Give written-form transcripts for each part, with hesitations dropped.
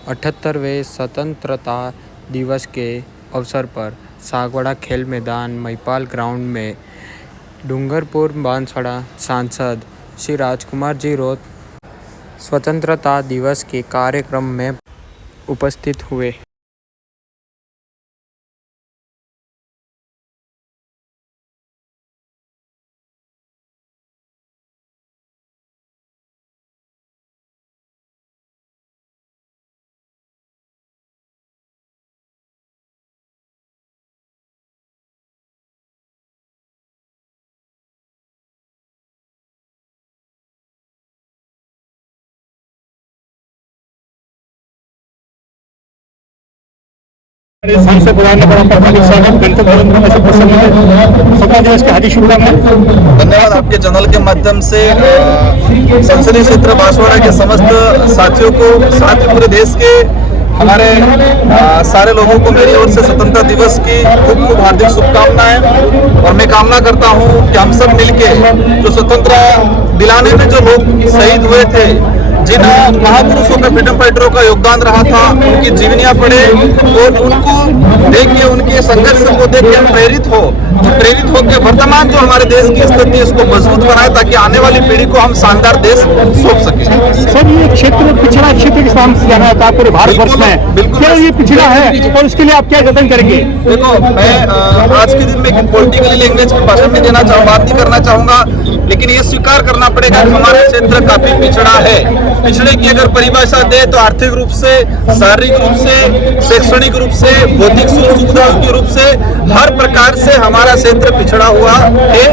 78वें स्वतंत्रता दिवस के अवसर पर सागवाड़ा खेल मैदान महिपाल ग्राउंड में डूंगरपुर बांसवाड़ा सांसद श्री राजकुमार जी रोत स्वतंत्रता दिवस के कार्यक्रम में उपस्थित हुए। सांसद स्वतंत्रता दिवस की हार्दिक शुभकामनाएं। धन्यवाद। आपके चैनल के माध्यम से संसदीय क्षेत्र बांसवाड़ा के समस्त साथियों को, साथ ही पूरे देश के हमारे सारे लोगों को मेरी ओर से स्वतंत्रता दिवस की खूब खूब हार्दिक शुभकामनाएं। और मैं कामना करता हूं कि हम सब मिलके जो स्वतंत्रता दिलाने में जो लोग शहीद हुए थे, जिन महापुरुषों का, फ्रीडम फाइटरों का योगदान रहा था, उनकी जीवनियां पढ़े और उनको देख के, उनके संघर्ष को देख के हम प्रेरित होकर वर्तमान जो हमारे देश की स्थिति है उसको मजबूत बनाए, ताकि आने वाली पीढ़ी को हम शानदार देश सौंप सके। सर, ये क्षेत्र पिछड़ा क्षेत्र के सामने जाना है था पूरे भारतवर्ष में, बिल्कुल ये पिछड़ा है और उसके लिए आप क्या जतन करेंगे? देखो, मैं आज के दिन में पॉलिटिकली लैंग्वेज में भाषण नहीं देना बात नहीं करना चाहूंगा, लेकिन ये स्वीकार करना पड़ेगा कि हमारा क्षेत्र काफी पिछड़ा है। पिछड़े की अगर परिभाषा दे तो आर्थिक रूप से, शारीरिक रूप से, शैक्षणिक रूप से, भौतिक सुविधाओं के रूप से, हर प्रकार से हमारा क्षेत्र पिछड़ा हुआ है।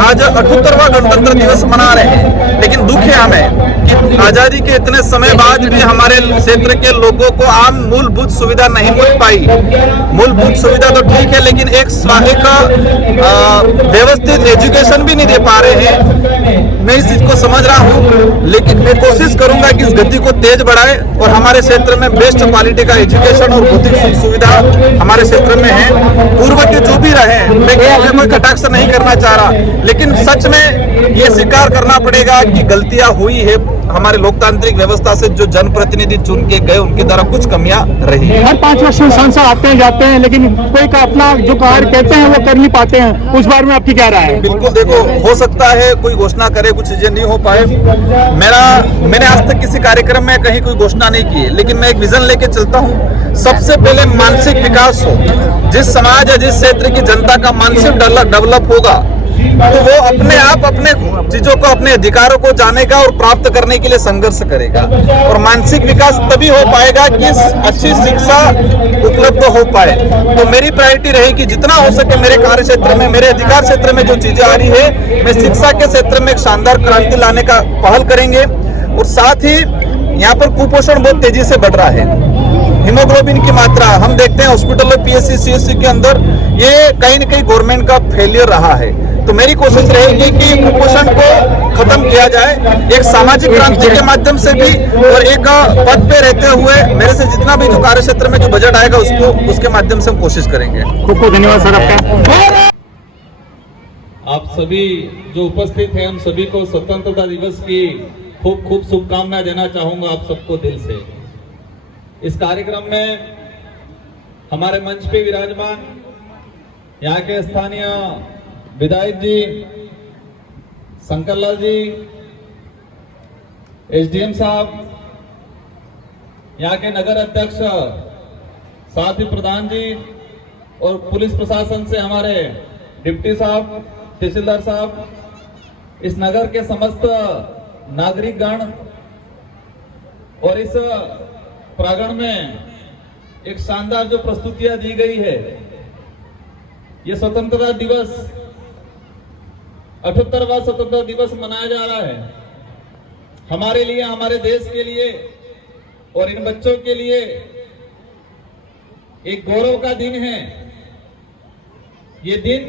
आज 78वां गणतंत्र दिवस मना रहे हैं, लेकिन दुख है हमें कि आजादी के इतने समय बाद भी हमारे क्षेत्र के लोगों को आम मूलभूत सुविधा नहीं मिल पाई। मूलभूत सुविधा तो ठीक है, लेकिन एक व्यवस्थित एजुकेशन भी नहीं दे पा रहे हैं। मैं इस चीज को समझ रहा हूँ, लेकिन मैं कोशिश करूंगा कि इस गति को तेज बढ़ाए और हमारे क्षेत्र में बेस्ट क्वालिटी का एजुकेशन और भौतिक सुख सुविधा हमारे क्षेत्र में है। पूर्व के जो भी रहे, मैं कोई कटाक्ष नहीं करना चाह रहा, लेकिन सच में ये स्वीकार करना पड़ेगा कि गलतियां हुई है। हमारे लोकतांत्रिक व्यवस्था से जो जनप्रतिनिधि चुन के गए, उनके द्वारा कुछ कमियां रही है। हर 5 वर्ष में सांसद आते हैं जाते हैं, लेकिन कोई का अपना जो कार्य कहते हैं वो कर नहीं पाते हैं। उस बारे में आपकी क्या राय है? बिल्कुल, देखो, हो सकता है कोई घोषणा करे, कुछ चीजें नहीं हो पाए। मैंने आज तक किसी कार्यक्रम में कहीं कोई घोषणा नहीं की है, लेकिन मैं एक विजन लेके चलता हूँ। सबसे पहले मानसिक विकास हो। जिस समाज या जिस क्षेत्र की जनता का मानसिक डेवलप होगा, तो वो अपने आप अपने चीजों को, अपने अधिकारों को जानेगा और प्राप्त करने के लिए संघर्ष करेगा। और मानसिक विकास तभी हो पाएगा कि अच्छी शिक्षा उपलब्ध हो पाए। तो मेरी प्रायोरिटी रहेगी जितना हो सके मेरे कार्य क्षेत्र में, मेरे अधिकार क्षेत्र में जो चीजें आ रही है, मैं शिक्षा के क्षेत्र में एक शानदार क्रांति लाने का पहल करेंगे। और साथ ही यहाँ पर कुपोषण बहुत तेजी से बढ़ रहा है। हीमोग्लोबिन की मात्रा हम देखते हैं हॉस्पिटलों, PSC, CSC के अंदर, ये कहीं न कहीं गवर्नमेंट का फेलियर रहा है। तो मेरी कोशिश रहेगी कि कुपोषण को खत्म किया जाए, एक सामाजिक क्रांति के माध्यम से भी, और एक पद पे रहते हुए मेरे से जितना भी जो कार्य क्षेत्र में जो बजट आएगा उसके माध्यम से हम कोशिश करेंगे। खूब धन्यवाद सर आपका। आप सभी जो उपस्थित हैं, हम सभी को स्वतंत्रता दिवस की खूब खूब शुभकामनाएं देना चाहूंगा आप सबको दिल से। इस कार्यक्रम में हमारे मंच पे विराजमान यहाँ के स्थानीय विधायक जी, शंकरलाल जी, SDM साहब, यहाँ के नगर अध्यक्ष, साथ ही प्रधान जी, और पुलिस प्रशासन से हमारे डिप्टी साहब, तहसीलदार साहब, इस नगर के समस्त नागरिकगण, और इस प्रांगण में एक शानदार जो प्रस्तुतियां दी गई है, ये स्वतंत्रता दिवस 78वां स्वतंत्रता दिवस मनाया जा रहा है। हमारे लिए, हमारे देश के लिए और इन बच्चों के लिए एक गौरव का दिन है। ये दिन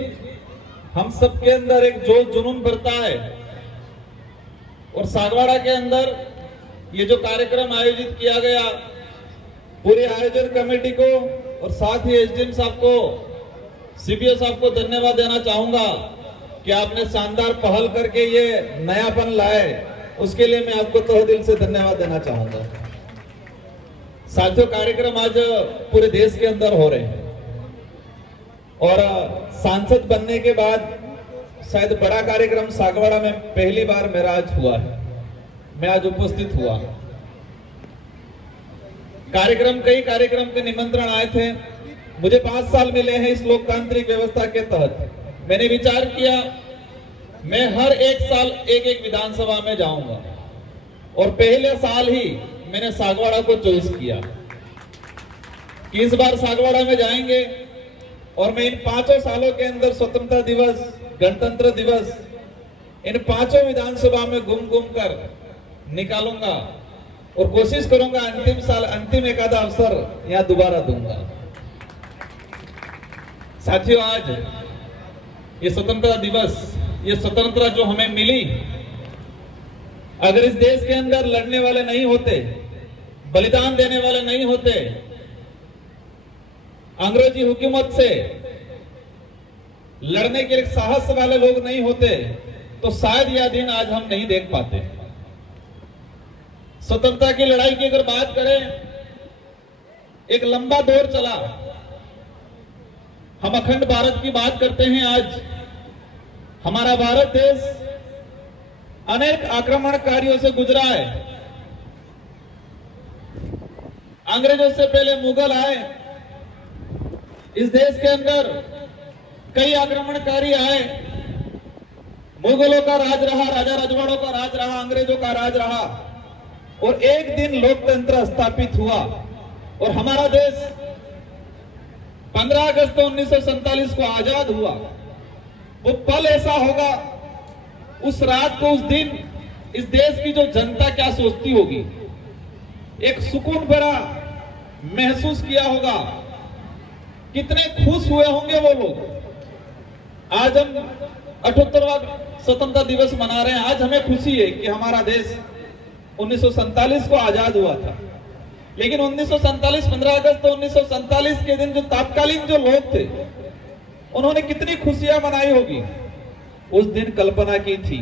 हम सबके अंदर एक जोश जुनून भरता है। और सागवाड़ा के अंदर ये जो कार्यक्रम आयोजित किया गया, पूरी आयोजन कमेटी को और साथ ही SDM साहब को, CPO साहब को धन्यवाद देना चाहूंगा कि आपने शानदार पहल करके ये नयापन लाए, उसके लिए मैं आपको तहे दिल से धन्यवाद देना चाहूंगा। साथियों, कार्यक्रम आज पूरे देश के अंदर हो रहे हैं और सांसद बनने के बाद शायद बड़ा कार्यक्रम सागवाड़ा में पहली बार मेरा आज हुआ है। मैं आज उपस्थित हुआ। कई कार्यक्रम के निमंत्रण आए थे। मुझे 5 साल मिले हैं इस लोकतांत्रिक व्यवस्था के तहत। मैंने विचार किया मैं हर एक साल एक विधानसभा में जाऊंगा और पहले साल ही मैंने सागवाड़ा को चॉइस किया कि इस बार सागवाड़ा में जाएंगे और मैं इन 5 सालों के अंदर स्वतंत्रता दिवस, गणतंत्र दिवस इन 5 विधानसभा में घूम कर निकालूंगा और कोशिश करूंगा अंतिम एक आधा अवसर यहां दोबारा दूंगा। साथियों, आज ये स्वतंत्रता दिवस, ये स्वतंत्रता जो हमें मिली, अगर इस देश के अंदर लड़ने वाले नहीं होते, बलिदान देने वाले नहीं होते, अंग्रेजी हुकूमत से लड़ने के लिए साहस वाले लोग नहीं होते, तो शायद यह दिन आज हम नहीं देख पाते। स्वतंत्रता की लड़ाई की अगर बात करें, एक लंबा दौर चला। हम अखंड भारत की बात करते हैं। आज हमारा भारत देश अनेक आक्रमणकारियों से गुजरा है। अंग्रेजों से पहले मुगल आए, इस देश के अंदर कई आक्रमणकारी आए। मुगलों का राज रहा, राजा रजवाड़ों का राज रहा, अंग्रेजों का राज रहा और एक दिन लोकतंत्र स्थापित हुआ और हमारा देश 15 अगस्त 1947 को आजाद हुआ। वो पल ऐसा होगा, उस रात को, उस दिन इस देश की जो जनता क्या सोचती होगी, एक सुकून भरा महसूस किया होगा, कितने खुश हुए होंगे वो लोग। आज हम 78वां स्वतंत्रता दिवस मना रहे हैं। आज हमें खुशी है कि हमारा देश 1947 को आजाद हुआ था, लेकिन 1947 15 अगस्त 1947 के दिन जो तात्कालीन जो लोग थे, उन्होंने कितनी खुशियां मनाई होगी। उस दिन कल्पना की थी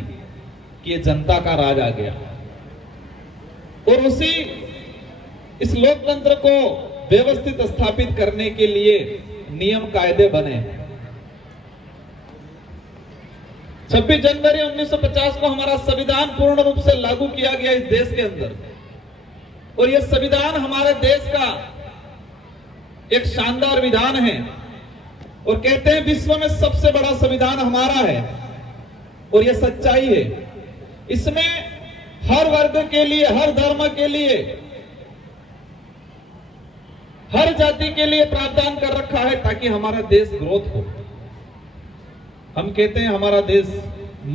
कि ये जनता का राज आ गया और उसी इस लोकतंत्र को व्यवस्थित स्थापित करने के लिए नियम कायदे बने। 26 जनवरी 1950 को हमारा संविधान पूर्ण रूप से लागू किया गया इस देश के अंदर और यह संविधान हमारे देश का एक शानदार विधान है और कहते हैं विश्व में सबसे बड़ा संविधान हमारा है और यह सच्चाई है। इसमें हर वर्ग के लिए, हर धर्म के लिए, हर जाति के लिए प्रावधान कर रखा है ताकि हमारा देश ग्रोथ हो। हम कहते हैं हमारा देश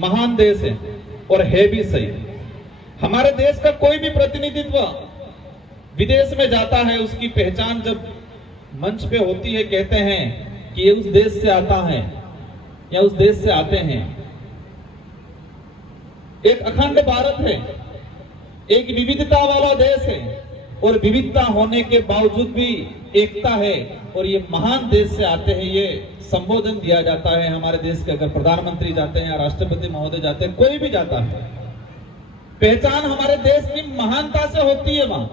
महान देश है और है भी सही। हमारे देश का कोई भी प्रतिनिधित्व विदेश में जाता है, उसकी पहचान जब मंच पे होती है, कहते हैं कि ये उस देश से आता है या उस देश से आते हैं। एक अखंड भारत है, एक विविधता वाला देश है और विविधता होने के बावजूद भी एकता है और ये महान देश से आते हैं। ये संबोधन दिया जाता है हमारे देश के, अगर प्रधानमंत्री जाते हैं या राष्ट्रपति महोदय जाते हैं, कोई भी जाता है, पहचान हमारे देश की महानता से होती है वहां।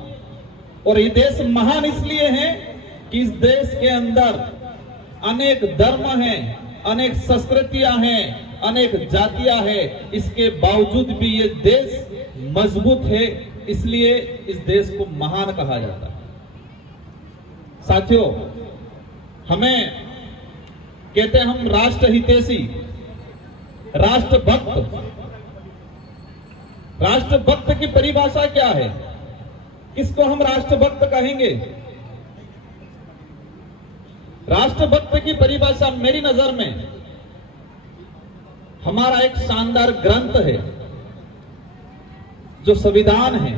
और ये देश महान इसलिए है कि इस देश के अंदर अनेक धर्म हैं, अनेक संस्कृतियां हैं, अनेक जातियां हैं, इसके बावजूद भी ये देश मजबूत है, इसलिए इस देश को महान कहा जाता है। साथियों, हमें कहते हैं हम राष्ट्र हितैषी, राष्ट्रभक्त। राष्ट्रभक्त की परिभाषा क्या है? किसको हम राष्ट्रभक्त कहेंगे? राष्ट्रभक्त की परिभाषा मेरी नजर में हमारा एक शानदार ग्रंथ है जो संविधान है।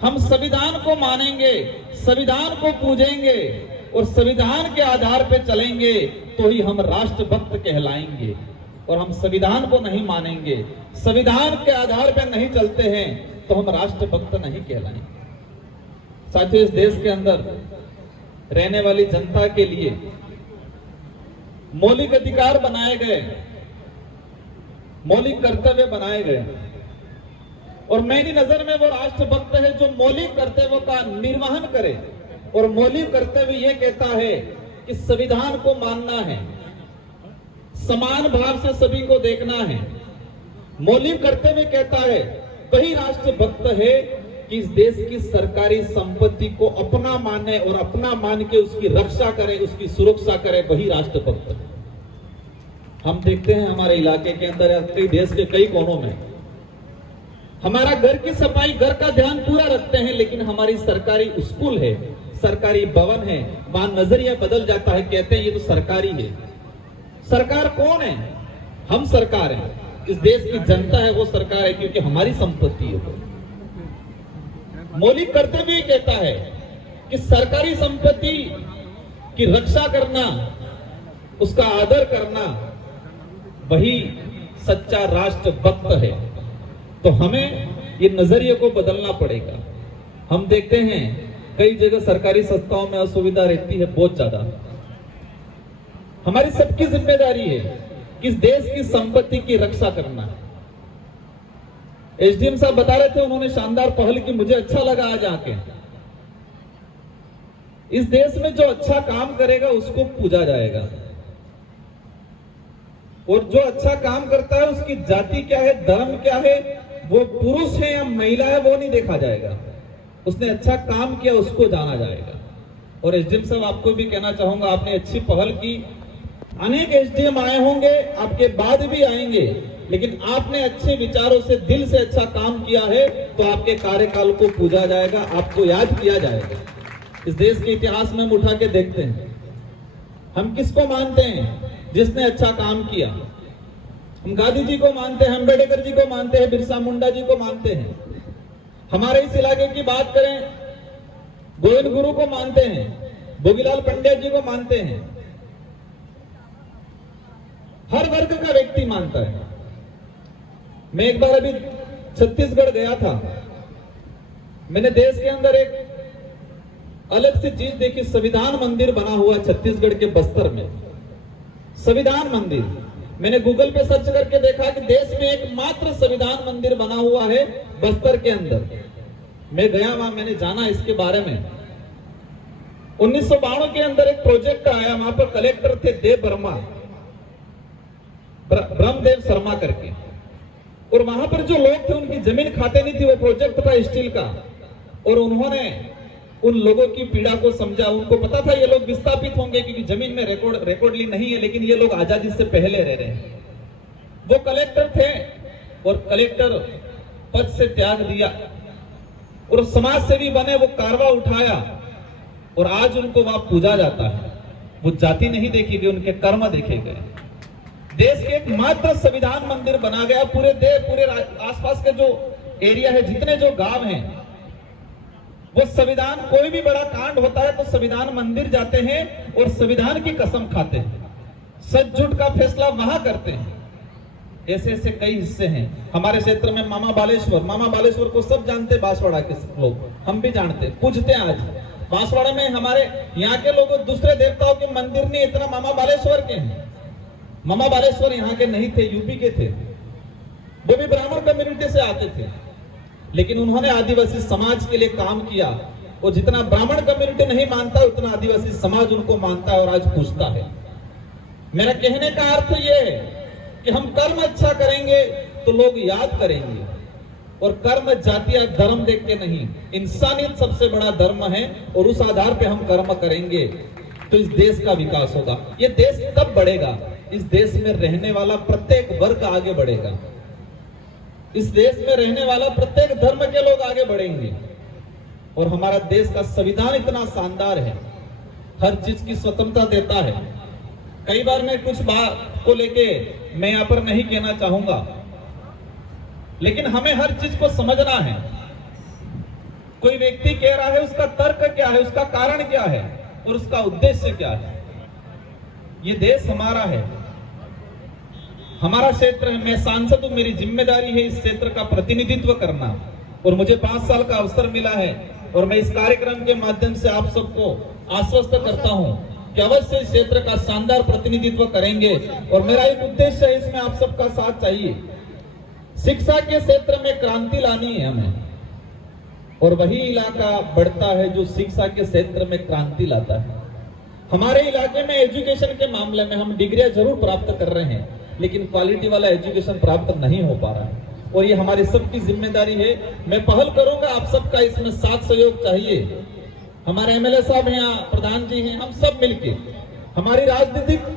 हम संविधान को मानेंगे, संविधान को पूजेंगे और संविधान के आधार पर चलेंगे तो ही हम राष्ट्रभक्त कहलाएंगे। और हम संविधान को नहीं मानेंगे, संविधान के आधार पर नहीं चलते हैं तो हम राष्ट्रभक्त नहीं कहलाएंगे। साथियों, इस देश के अंदर रहने वाली जनता के लिए मौलिक अधिकार बनाए गए, मौलिक कर्तव्य बनाए गए। और मेरी नजर में वो राष्ट्रभक्त है जो मौलिक कर्तव्यों का निर्वहन करे और मौलिक कर्तव्य ये कहता है कि संविधान को मानना है, समान भाव से सभी को देखना है। मौलिक कर्तव्य कहता है वही राष्ट्रभक्त है कि इस देश की सरकारी संपत्ति को अपना माने और अपना मान के उसकी रक्षा करे, उसकी सुरक्षा करे, वही राष्ट्रभक्त। हम देखते हैं हमारे इलाके के अंदर या कई देश के कई कोनों में हमारा घर की सफाई, घर का ध्यान पूरा रखते हैं, लेकिन हमारी सरकारी स्कूल है, सरकारी भवन है, वहां नजरिया बदल जाता है, कहते हैं ये तो सरकारी है। सरकार कौन है? हम सरकार है, इस देश की जनता है वो सरकार है, क्योंकि हमारी संपत्ति है वो। मौलिक कर्तव्य कहता है कि सरकारी संपत्ति की रक्षा करना, उसका आदर करना, वही सच्चा राष्ट्रभक्त है। तो हमें ये नजरिए को बदलना पड़ेगा। हम देखते हैं कई जगह सरकारी संस्थाओं में असुविधा रहती है बहुत ज्यादा। हमारी सबकी जिम्मेदारी है कि इस देश की संपत्ति की रक्षा करना। एसडीएम साहब बता रहे थे, उन्होंने शानदार पहल की, मुझे अच्छा लगा आज आके। इस देश में जो अच्छा काम करेगा उसको पूजा जाएगा, और जो अच्छा काम करता है उसकी जाति क्या है, धर्म क्या है, वो पुरुष है या महिला है, वो नहीं देखा जाएगा। उसने अच्छा काम किया उसको जाना जाएगा। और एसडीएम साहब आपको भी कहना चाहूंगा, आपने अच्छी पहल की। अनेक एसडीएम आए होंगे, आपके बाद भी आएंगे, लेकिन आपने अच्छे विचारों से, दिल से अच्छा काम किया है, तो आपके कार्यकाल को पूजा जाएगा, आपको याद किया जाएगा। इस देश के इतिहास में हम उठा के देखते हैं, हम किसको मानते हैं जिसने अच्छा काम किया। हम गांधी जी को मानते हैं, अम्बेडकर जी को मानते हैं, बिरसा मुंडा जी को मानते हैं। हमारे इस इलाके की बात करें, गोविंद गुरु को मानते हैं, भोगीलाल पंड्या जी को मानते हैं। हर वर्ग का व्यक्ति मानता है। मैं एक बार अभी छत्तीसगढ़ गया था, मैंने देश के अंदर एक अलग सी चीज देखी। संविधान मंदिर बना हुआ छत्तीसगढ़ के बस्तर में, संविधान मंदिर। मैंने गूगल पे सर्च करके देखा कि देश में एकमात्र संविधान मंदिर बना हुआ है बस्तर के अंदर। मैं गया वहां, मैंने जाना इसके बारे में। 1992 के अंदर एक प्रोजेक्ट आया, वहां पर कलेक्टर थे देव वर्मा, ब्रह्मदेव शर्मा करके, और वहां पर जो लोग थे उनकी जमीन खाते नहीं थी। वो प्रोजेक्ट था स्टील का, और उन्होंने उन लोगों की पीड़ा को समझा। उनको पता था ये लोग विस्थापित होंगे क्योंकि जमीन में रिकॉर्डली नहीं है, लेकिन ये लोग आजादी से पहले रह रहे हैं। वो कलेक्टर थे और कलेक्टर पद से त्याग दिया और समाज सेवी बने, वो कारवा उठाया और आज उनको वहां पूजा जाता है। वो जाति नहीं देखी गई, उनके कर्म देखे गए। देश के एकमात्र संविधान मंदिर बना गया। पूरे आसपास के जो एरिया है, जितने जो गांव हैं, वो संविधान, कोई भी बड़ा कांड होता है तो संविधान मंदिर जाते हैं और संविधान की कसम खाते हैं, सच झूठ का फैसला वहां करते हैं। ऐसे ऐसे कई हिस्से हैं हमारे क्षेत्र में। मामा बालेश्वर को सब जानते, बांसवाड़ा के लोग, हम भी जानते, पूजते हैं। आज बांसवाड़ा में हमारे यहाँ के लोग दूसरे देवताओं के मंदिर नहीं, इतना मामा बालेश्वर के हैं। मामा बालेश्वर यहाँ के नहीं थे, यूपी के थे। वो भी ब्राह्मण कम्युनिटी से आते थे, लेकिन उन्होंने आदिवासी समाज के लिए काम किया। और जितना ब्राह्मण कम्युनिटी नहीं मानता, उतना आदिवासी समाज उनको मानता है और आज पूछता है। मेरा कहने का अर्थ यह है कि हम कर्म अच्छा करेंगे तो लोग याद करेंगे, और कर्म जाति या धर्म देख के नहीं, इंसानियत सबसे बड़ा धर्म है, और उस आधार पे हम कर्म करेंगे तो इस देश का विकास होगा। ये देश तब बढ़ेगा, इस देश में रहने वाला प्रत्येक वर्ग आगे बढ़ेगा, इस देश में रहने वाला प्रत्येक धर्म के लोग आगे बढ़ेंगे। और हमारा देश का संविधान इतना शानदार है, हर चीज की स्वतंत्रता देता है। कई बार मैं कुछ बात को लेके मैं यहां पर नहीं कहना चाहूंगा, लेकिन हमें हर चीज को समझना है। कोई व्यक्ति कह रहा है, उसका तर्क क्या है, उसका कारण क्या है और उसका उद्देश्य क्या है। ये देश हमारा है, हमारा क्षेत्र है। मैं सांसद हूं, मेरी जिम्मेदारी है इस क्षेत्र का प्रतिनिधित्व करना, और मुझे 5 साल का अवसर मिला है। और मैं इस कार्यक्रम के माध्यम से आप सबको आश्वस्त करता हूं कि अवश्य इस क्षेत्र का शानदार प्रतिनिधित्व करेंगे। और मेरा एक उद्देश्य है, इसमें आप सबका साथ चाहिए। शिक्षा के क्षेत्र में क्रांति लानी है हमें, और वही इलाका बढ़ता है जो शिक्षा के क्षेत्र में क्रांति लाता है। हमारे इलाके में एजुकेशन के मामले में हम डिग्रियां जरूर प्राप्त कर रहे हैं, लेकिन क्वालिटी वाला एजुकेशन प्राप्त नहीं हो पा रहा है, और ये हमारी सबकी जिम्मेदारी है। मैं पहल करूंगा, आप सबका इसमें साथ सहयोग चाहिए। हमारे एमएलए साहब हैं यहाँ, प्रधान जी हैं, हम सब मिलके, हमारी राजनीतिक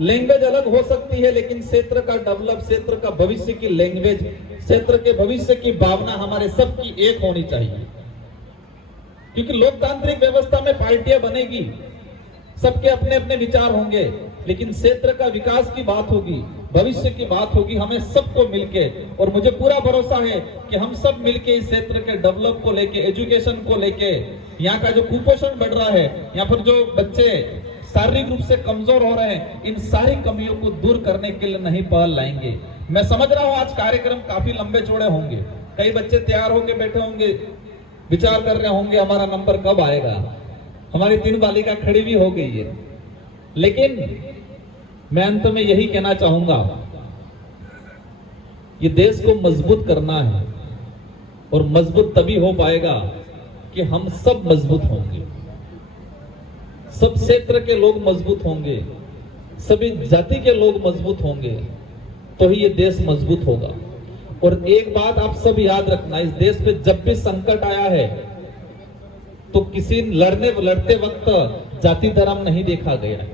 लैंग्वेज अलग हो सकती है, लेकिन क्षेत्र का डेवलप, क्षेत्र का भविष्य की लैंग्वेज, क्षेत्र के भविष्य की भावना हमारे सबकी एक होनी चाहिए। क्योंकि लोकतांत्रिक व्यवस्था में पार्टियां बनेगी, सबके अपने अपने विचार होंगे, लेकिन क्षेत्र का विकास की बात होगी, भविष्य की बात होगी, हमें सबको मिलके, और मुझे पूरा भरोसा है कि हम सब मिलके इस क्षेत्र के डेवलप को लेके, एजुकेशन को लेके, यहाँ का जो कुपोषण बढ़ रहा है, यहाँ पर जो बच्चे शारीरिक रूप से कमजोर हो रहे हैं, इन सारी कमियों को दूर करने के लिए नहीं पहल लाएंगे। मैं समझ रहा हूं आज कार्यक्रम काफी लंबे चौड़े होंगे, कई बच्चे तैयार होंगे बैठे होंगे, विचार कर रहे होंगे हमारा नंबर कब आएगा। हमारी 3 बालिका खड़ी भी हो गई है, लेकिन मैं अंत में यही कहना चाहूंगा, ये देश को मजबूत करना है, और मजबूत तभी हो पाएगा कि हम सब मजबूत होंगे, सब क्षेत्र के लोग मजबूत होंगे, सभी जाति के लोग मजबूत होंगे, तो ही ये देश मजबूत होगा। और एक बात आप सब याद रखना, इस देश पे जब भी संकट आया है तो किसी लड़ते वक्त जाति धर्म नहीं देखा गया है।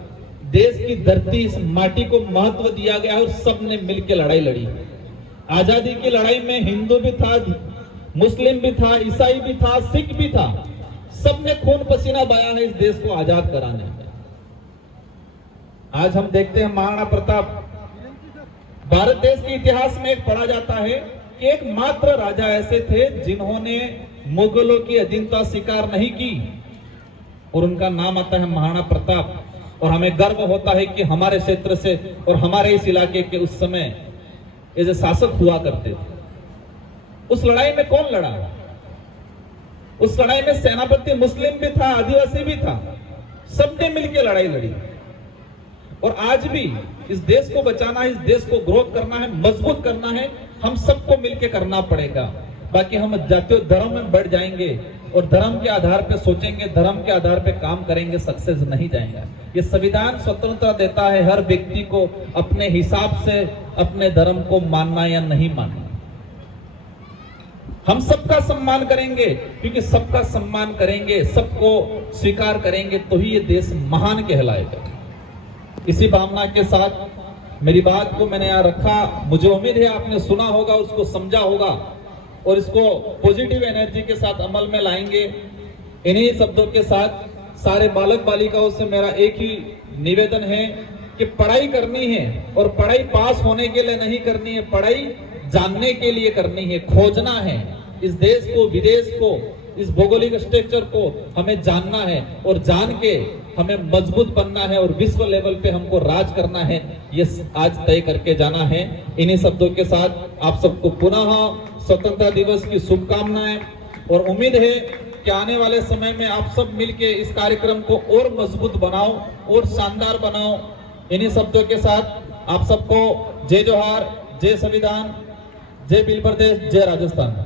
देश की धरती, इस माटी को महत्व दिया गया और सबने मिलकर लड़ाई लड़ी। आजादी की लड़ाई में हिंदू भी था, मुस्लिम भी था, ईसाई भी था, सिख भी था, सबने खून पसीना बहाया है इस देश को आजाद कराने में। आज हम देखते हैं महाराणा प्रताप, भारत देश के इतिहास में एक पढ़ा जाता है कि एकमात्र राजा ऐसे थे जिन्होंने मुगलों की अधीनता स्वीकार नहीं की, और उनका नाम आता है महाराणा प्रताप। और हमें गर्व होता है कि हमारे क्षेत्र से और हमारे इस इलाके के उस समय ये जो शासक हुआ करते थे, उस लड़ाई में कौन लड़ा? उस लड़ाई में सेनापति मुस्लिम भी था, आदिवासी भी था, सबने मिलकर लड़ाई लड़ी। और आज भी इस देश को बचाना है, इस देश को ग्रोथ करना है, मजबूत करना है, हम सबको मिलकर करना पड़ेगा। बाकी हम जातीय धर्म में बढ़ जाएंगे और धर्म के आधार पे सोचेंगे, धर्म के आधार पे काम करेंगे, सक्सेस नहीं जाएंगे। ये संविधान स्वतंत्रता देता है हर व्यक्ति को अपने हिसाब से अपने धर्म को मानना या नहीं मानना। हम सबका सम्मान करेंगे, क्योंकि सबका सम्मान करेंगे, सबको स्वीकार करेंगे, तो ही ये देश महान कहलाएगा। इसी भावना के साथ मेरी बात को मैंने यहाँ रखा। मुझे उम्मीद है आपने सुना होगा, उसको समझा होगा और इसको पॉजिटिव एनर्जी के साथ अमल में लाएंगे। इन्हीं शब्दों के साथ सारे बालक बालिकाओं से मेरा एक ही निवेदन है कि पढ़ाई करनी है, और पढ़ाई पास होने के लिए नहीं करनी है, पढ़ाई जानने के लिए करनी है, खोजना है। इस देश को, विदेश को, इस भौगोलिक स्ट्रक्चर को हमें जानना है, और जान के हमें मजबूत बनना है, और विश्व लेवल पे हमको राज करना है, ये आज तय करके जाना है। इन्हीं शब्दों के साथ आप सबको पुनः स्वतंत्रता दिवस की शुभकामनाएं, और उम्मीद है कि आने वाले समय में आप सब मिलके इस कार्यक्रम को और मजबूत बनाओ और शानदार बनाओ। इन्हीं शब्दों के साथ आप सबको जय जोहार, जय संविधान, जय बिल प्रदेश, जय राजस्थान।